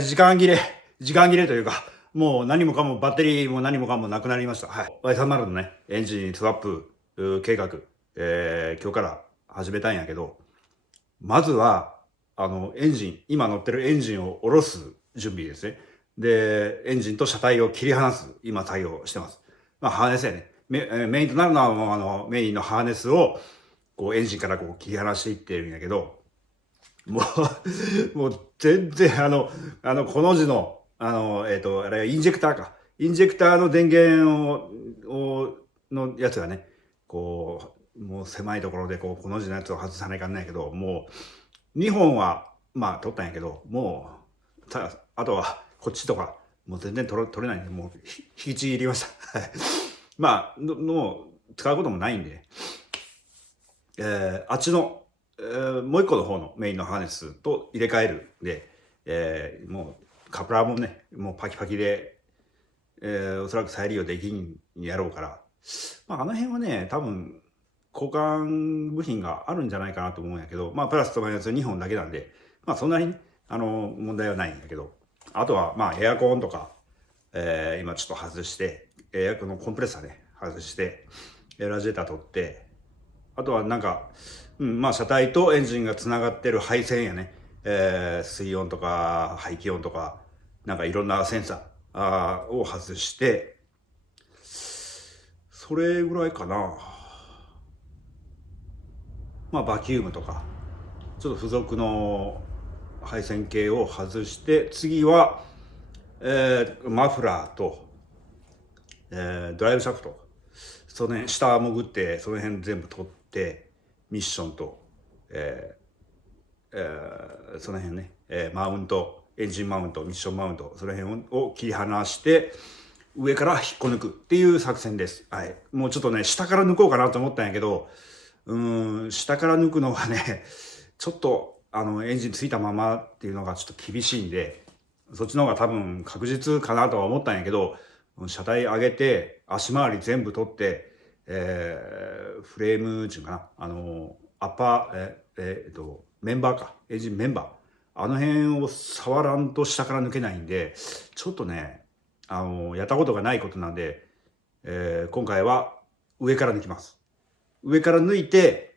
時間切れというか、もう何もかもバッテリーも何もかもなくなりました。はい。Y30 のね、エンジンスワップ計画、今日から始めたんやけど、まずは、今乗ってるエンジンを下ろす準備ですね。で、エンジンと車体を切り離す、今作業してます。まあ、ハーネスやね。メインとなるのはもうメインのハーネスを、こうエンジンからこう切り離していってるんやけど、ももう全然この字の、あれ、インジェクターか。インジェクターの電源のやつがね、こう、もう狭いところでこの字のやつを外さないかんないけど、もう、2本は、まあ、取ったんやけど、もう、あとは、こっちとか、もう全然取れないんで、もう、引きちぎりました。はい。まあ、もう、使うこともないんで、あっちの、もう一個の方のメインのハーネスと入れ替えるんで、もうカプラーもね、もうパキパキで、おそらく再利用できんやろうから、まあ、あの辺はね、多分、交換部品があるんじゃないかなと思うんやけど、まあ、プラスとマイナス2本だけなんで、まあ、そんなにね、問題はないんやけど、あとは、まあ、エアコンとか、今ちょっと外して、エアコンのコンプレッサーね、外して、ラジエーター取って、あとはなんか、まあ車体とエンジンがつながってる配線やね。水温とか排気温とか、なんかいろんなセンサーを外して、それぐらいかな。まあバキュームとか、ちょっと付属の配線系を外して、次は、マフラーと、ドライブシャフト。その辺、下潜って、その辺全部取って、ミッションと、その辺ね、マウント、エンジンマウント、ミッションマウント、その辺を切り離して、上から引っこ抜くっていう作戦です。はい。もうちょっとね、下から抜こうかなと思ったんやけど、下から抜くのはね、ちょっと、エンジンついたままっていうのがちょっと厳しいんで、そっちの方が多分確実かなとは思ったんやけど、車体上げて、足回り全部取って、フレームっていうかな、アッパー、メンバーか、エンジンメンバー。あの辺を触らんと下から抜けないんで、ちょっとね、やったことがないことなんで、今回は上から抜きます。上から抜いて、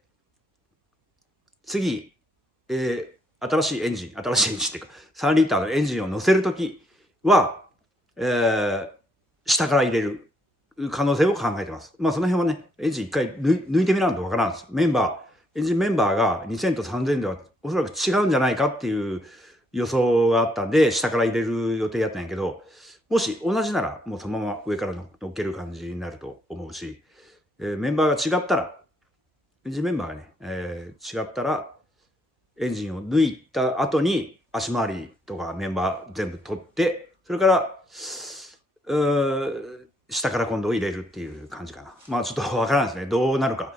次、新しいエンジンっていうか、3リッターのエンジンを乗せるときは、下から入れる可能性を考えてます。まあその辺はね、エンジン一回抜いてみらんとわからんです。エンジンメンバーが2000と3000ではおそらく違うんじゃないかっていう予想があったんで、下から入れる予定やったんやけど、もし同じならもうそのまま上から乗っける感じになると思うし、メンバーが違ったら、エンジンメンバーがね、違ったら、エンジンを抜いた後に足回りとかメンバー全部取って、それから、下から今度入れるっていう感じかな。まあちょっとわからんですね。どうなるか。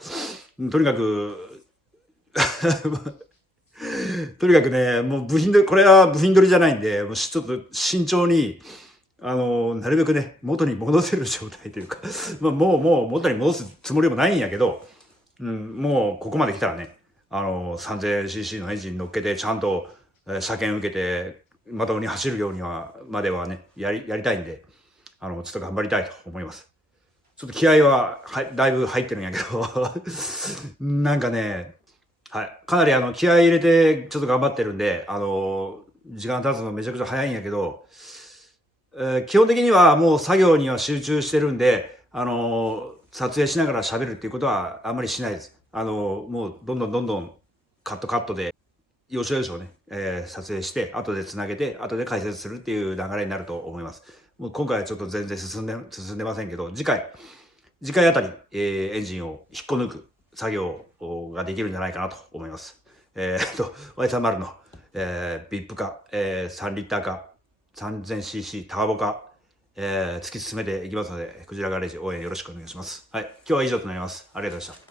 とにかくとにかくね、もうこれは部品取りじゃないんで、もうちょっと慎重に、なるべくね、元に戻せる状態というか、まあもう元に戻すつもりもないんやけど、もうここまで来たらね、3000cc のエンジン乗っけて、ちゃんと、車検受けて、まともに走るようにまではね、やりたいんで、ちょっと頑張りたいと思います。ちょっと気合は、だいぶ入ってるんやけど、なんかね、はい。かなり気合い入れてちょっと頑張ってるんで、時間経つのめちゃくちゃ早いんやけど、基本的にはもう作業には集中してるんで、撮影しながら喋るっていうことはあんまりしないです。もうどんどんカットで、要所要所ね、撮影して、後でつなげて、後で解説するっていう流れになると思います。もう今回はちょっと全然進んでませんけど、次回あたり、エンジンを引っこ抜く作業ができるんじゃないかなと思います。Y30 の、VIP 化、3リッター化、3000cc ターボ化、突き進めていきますので、クジラガレージ応援よろしくお願いします。はい。今日は以上となります。ありがとうございました。